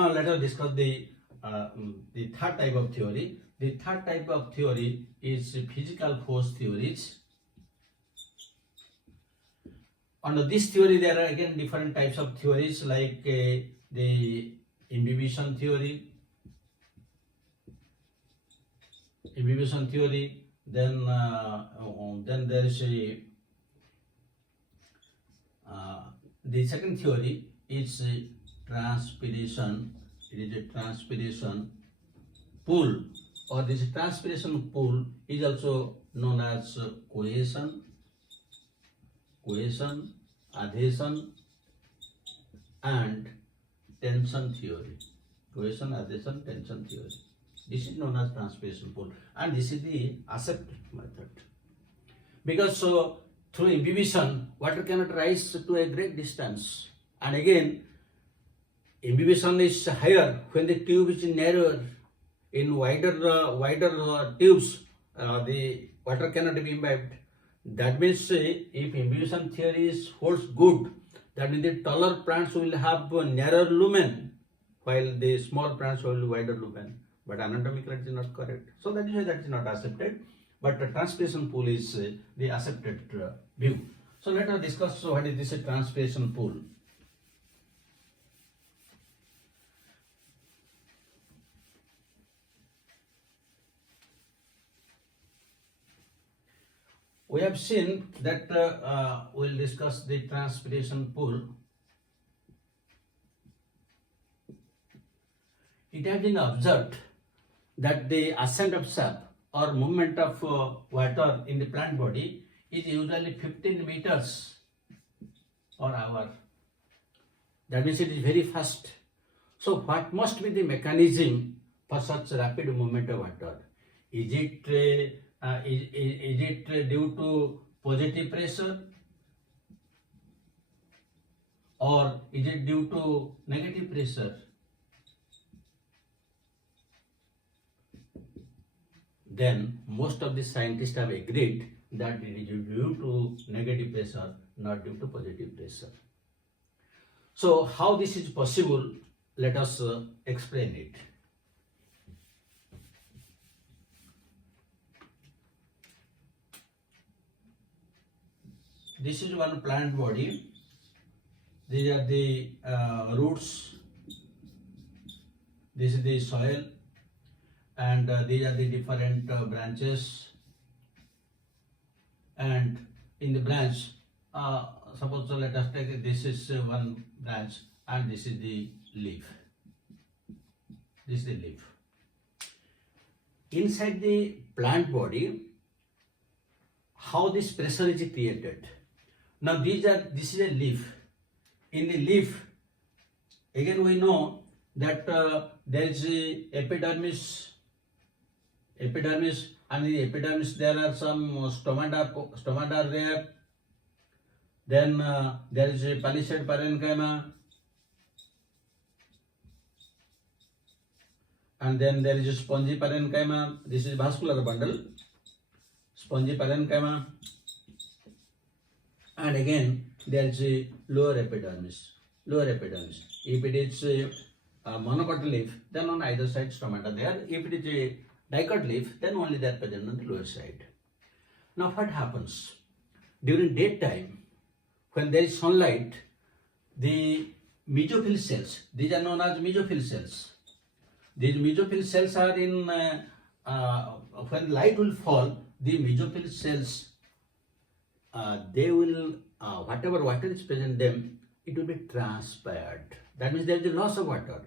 Now let us discuss the third type of theory. The third type of theory is physical force theories. Under this theory, there are again different types of theories like the imbibition theory. Then there is the second theory is transpiration. It is a transpiration pull, or this transpiration pull is also known as cohesion, adhesion, and tension theory. Cohesion, adhesion, tension theory. This is known as transpiration pull, and this is the accepted method. Because through imbibition, water cannot rise to a great distance, and again, imbibition is higher when the tube is narrower. In wider tubes, the water cannot be imbibed. That means if imbibition theory holds good, that means the taller plants will have narrower lumen, while the small plants will have wider lumen. But anatomically it is not correct. So that is why that is not accepted. But the transpiration pull is the accepted view. So let us discuss what is this transpiration pull. We have seen that we'll discuss the transpiration pull. It has been observed that the ascent of SAP or movement of water in the plant body is usually 15 meters per hour. That means it is very fast. So what must be the mechanism for such rapid movement of water? Is it due to positive pressure, or is it due to negative pressure? Then most of the scientists have agreed that it is due to negative pressure, not due to positive pressure. So how this is possible, let us explain it. This is one plant body. These are the roots. This is the soil, and these are the different branches. And in the branch, suppose let us take this is one branch, and this is the leaf. This is the leaf. Inside the plant body, how this pressure is created? Now this is a leaf. In the leaf, again we know that there is a epidermis, and in the epidermis there are some stomata there. Then there is a palisade parenchyma, and then there is a spongy parenchyma. This is vascular bundle, spongy parenchyma, and again there is a lower epidermis. If it is a monocot leaf, then on either side stomata there. If it is a dicot leaf, then only they are present on the lower side. Now what happens? During daytime, when there is sunlight, the mesophyll cells, these are known as mesophyll cells. These mesophyll cells are in, when light will fall, the mesophyll cells, they will, whatever water is present in them, it will be transpired. That means there is a loss of water.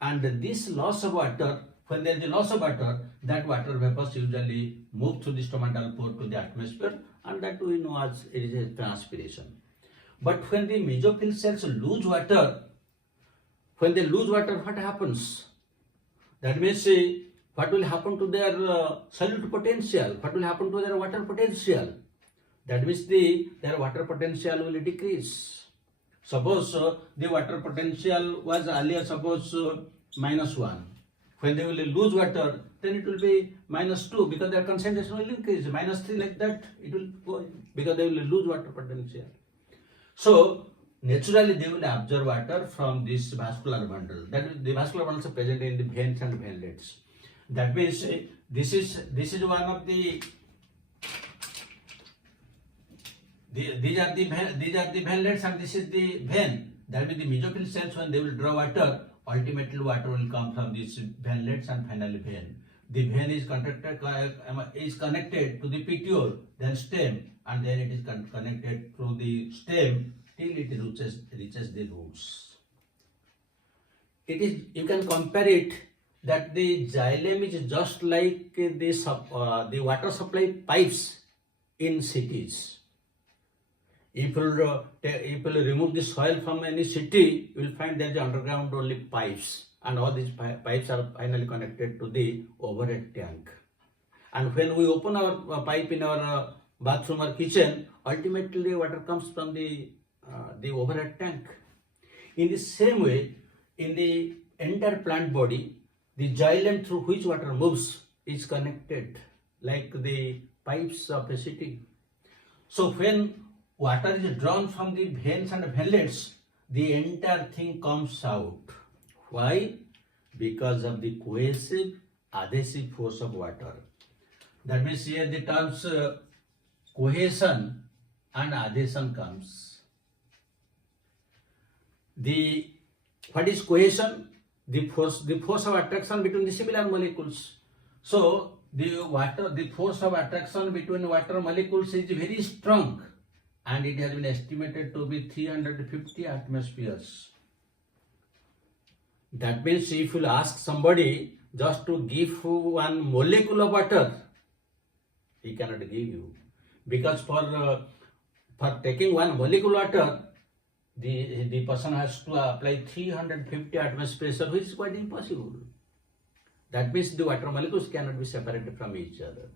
And this loss of water, when there is a loss of water, that water vapors usually move through the stomatal pore to the atmosphere, and that we know as it is a transpiration. But when the mesophyll cells lose water, when they lose water, what happens? That means what will happen to their solute potential? What will happen to their water potential? That means their water potential will decrease. Suppose the water potential was earlier, suppose -1. When they will lose water, then it will be -2 because their concentration will increase. -3 like that, it will go because they will lose water potential. So naturally they will absorb water from this vascular bundle. That is, the vascular bundles are present in the veins and venlets. That means this is one of the these are the venlets and this is the vein. That means the mesophyll cells, when they will draw water, ultimately water will come from these venlets and finally vein. The vein is connected to the petiole, then stem, and then it is connected through the stem till it reaches the roots. It is, you can compare it that the xylem is just like the water supply pipes in cities. If you will remove the soil from any city, you will find there is underground only pipes, and all these pipes are finally connected to the overhead tank. And when we open our pipe in our bathroom or kitchen, ultimately water comes from the overhead tank. In the same way, in the entire plant body, the xylem through which water moves is connected like the pipes of a city. So when water is drawn from the veins and venlets, the entire thing comes out. Why? Because of the cohesive adhesive force of water. That means here the terms cohesion and adhesion comes. What is cohesion? The force of attraction between the similar molecules. So the force of attraction between water molecules is very strong, and it has been estimated to be 350 atmospheres. That means if you ask somebody just to give one molecule of water, he cannot give you, because for taking one molecule of water, the person has to apply 350 atmospheres, which is quite impossible. That means the water molecules cannot be separated from each other.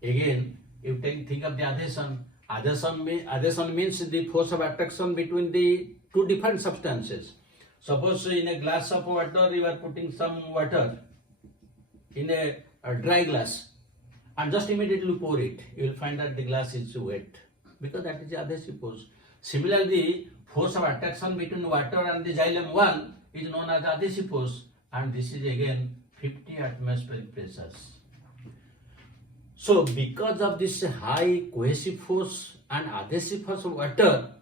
Again, if you think of the adhesion, adhesion means the force of attraction between the two different substances. Suppose in a glass of water, you are putting some water in a dry glass, and just immediately pour it, you will find that the glass is wet, because that is the adhesive force. Similarly, force of attraction between water and the xylem 1 is known as adhesive force, and this is again 50 atmospheric pressures. So because of this high cohesive force and adhesive force of water,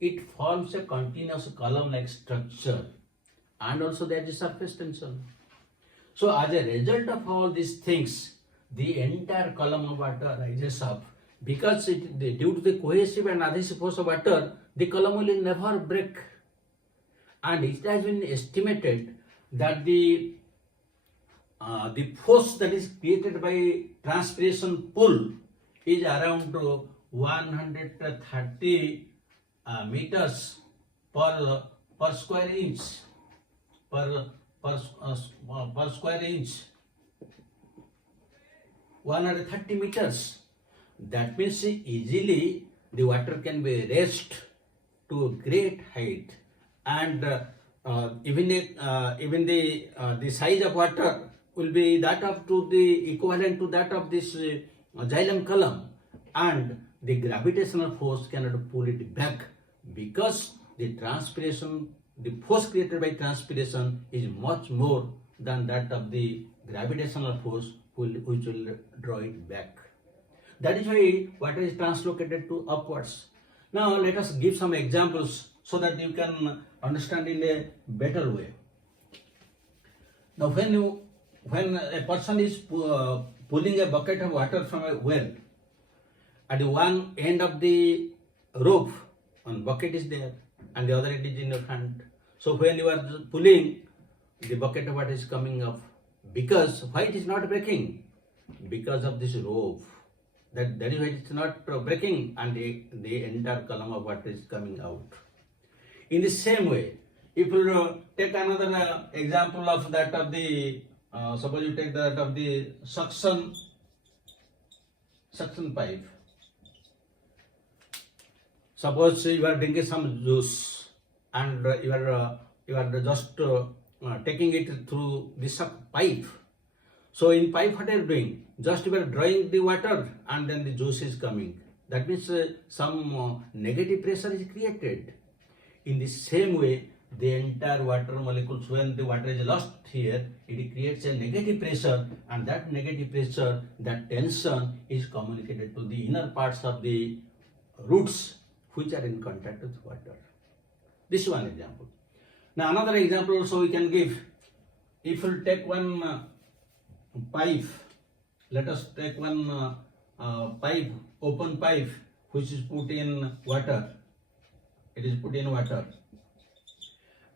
it forms a continuous column-like structure, and also there is surface tension. So as a result of all these things, the entire column of water rises up, because due to the cohesive and adhesive force of water, the column will never break. And it has been estimated that the force that is created by transpiration pull is around 130 meters per square inch, per square inch, 130 meters. That means easily the water can be raised to a great height, and even the size of water will be that of to the equivalent to that of this xylem column, and the gravitational force cannot pull it back, because the force created by transpiration is much more than that of the gravitational force which will draw it back. That is why water is translocated to upwards. Now let us give some examples so that you can understand in a better way. Now when a person is pulling a bucket of water from a well, at the one end of the rope, one bucket is there and the other end is in your hand. So when you are pulling, the bucket of water is coming up. Because why it is not breaking? Because of this rope. That is why it is not breaking, and the entire column of water is coming out. In the same way, if you take another example of that of the suppose you take that of the suction pipe. Suppose you are drinking some juice and you are just taking it through this pipe. So in pipe, what are you doing? Just you are drawing the water and then the juice is coming. That means some negative pressure is created. In the same way, the entire water molecules, when the water is lost here, it creates a negative pressure, and that negative pressure, that tension is communicated to the inner parts of the roots which are in contact with water. This is one example. Now another example also we can give. If you take one pipe, let us take one pipe, open pipe, which is put in water. It is put in water,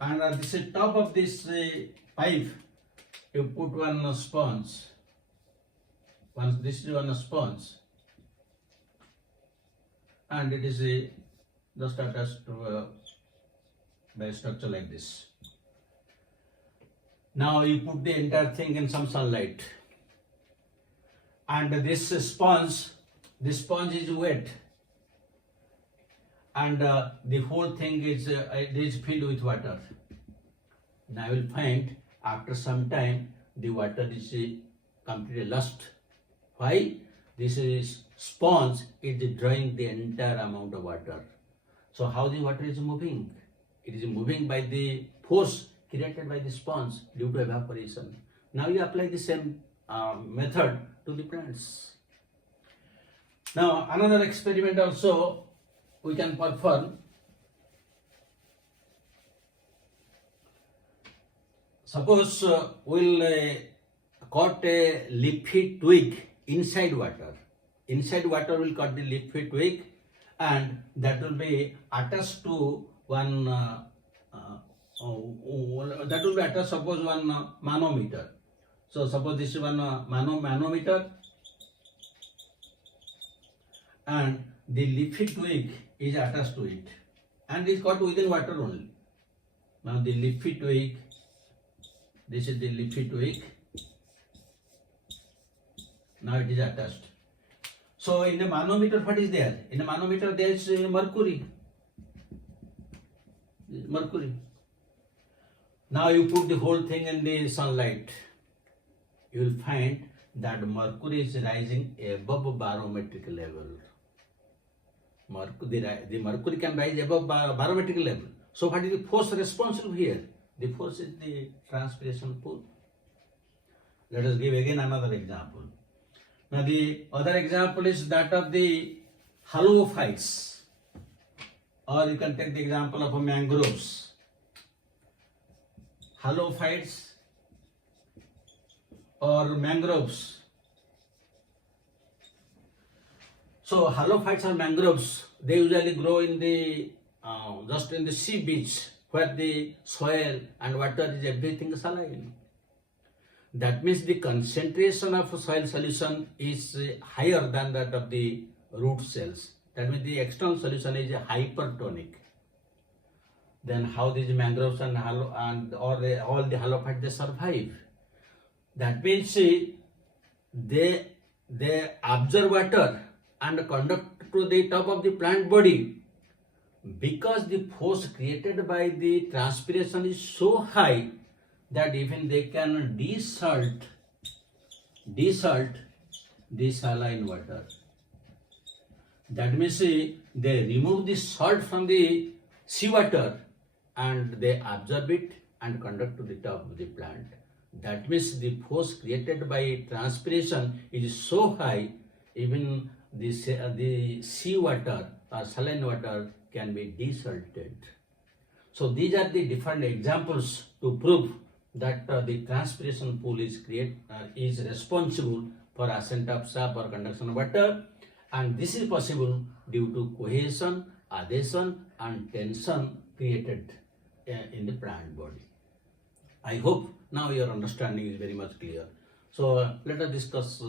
and at the top of this pipe, you put one sponge. This is one sponge, and it is just attached to by a structure like this. Now you put the entire thing in some sunlight, and this sponge is wet, and the whole thing is filled with water. Now you will find after some time the water is completely lost. Why? This is sponge is drawing the entire amount of water. So how the water is moving? It is moving by the force created by the sponge due to evaporation. Now you apply the same method to the plants. Now another experiment also we can perform. Suppose we'll cut a leafy twig inside water. Inside water we'll cut the leafy twig, and that will be attached to one suppose one manometer. So suppose this is one manometer, and the leafy twig is attached to it, and is caught within water only. Now the leafy twig, this is the leafy twig. Now it is attached. So in the manometer, what is there? In the manometer there is mercury. Now you put the whole thing in the sunlight. You will find that mercury is rising above barometric level. The mercury can rise above barometric level. So what is the force responsible here? The force is the transpiration pull. Let us give again another example. Now the other example is that of the halophytes, or you can take the example of mangroves. Halophytes or mangroves. So halophytes or mangroves, they usually grow in the just in the sea beach, where the soil and water is everything saline. That means the concentration of soil solution is higher than that of the root cells. That means the external solution is hypertonic. Then how these mangroves and all the halophytes they survive? That means they absorb water and conduct to the top of the plant body, because the force created by the transpiration is so high that even they can desalt the saline water. That means they remove the salt from the seawater and they absorb it and conduct to the top of the plant. That means the force created by transpiration is so high, even the seawater or saline water can be desalted. So these are the different examples to prove that the transpiration pull is responsible for ascent of SAP or conduction of water, and this is possible due to cohesion, adhesion and tension created in the plant body. I hope now your understanding is very much clear. So let us discuss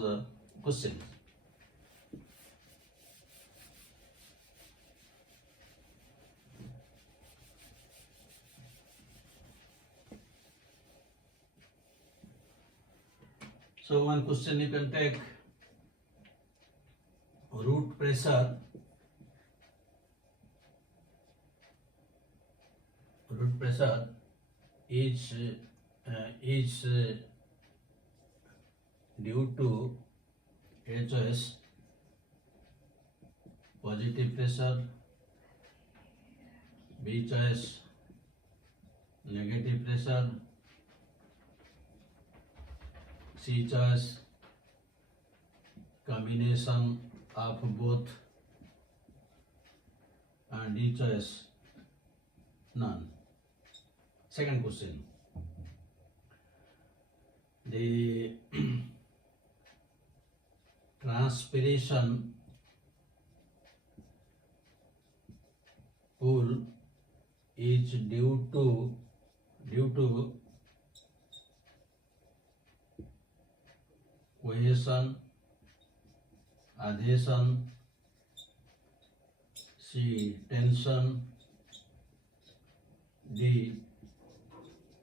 questions. So one question you can take: root pressure. Root pressure is due to HOS, positive pressure, B choice negative pressure, C choice combination of both, and D choice none. Second question, the transpiration pull is due to cohesion, adhesion, C tension, D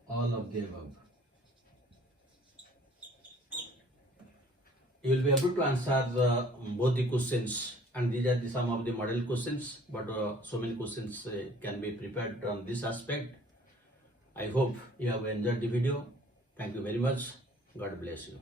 all of the above. You will be able to answer both the questions, and these are some of the model questions, but so many questions can be prepared on this aspect. I hope you have enjoyed the video. Thank you very much. God bless you.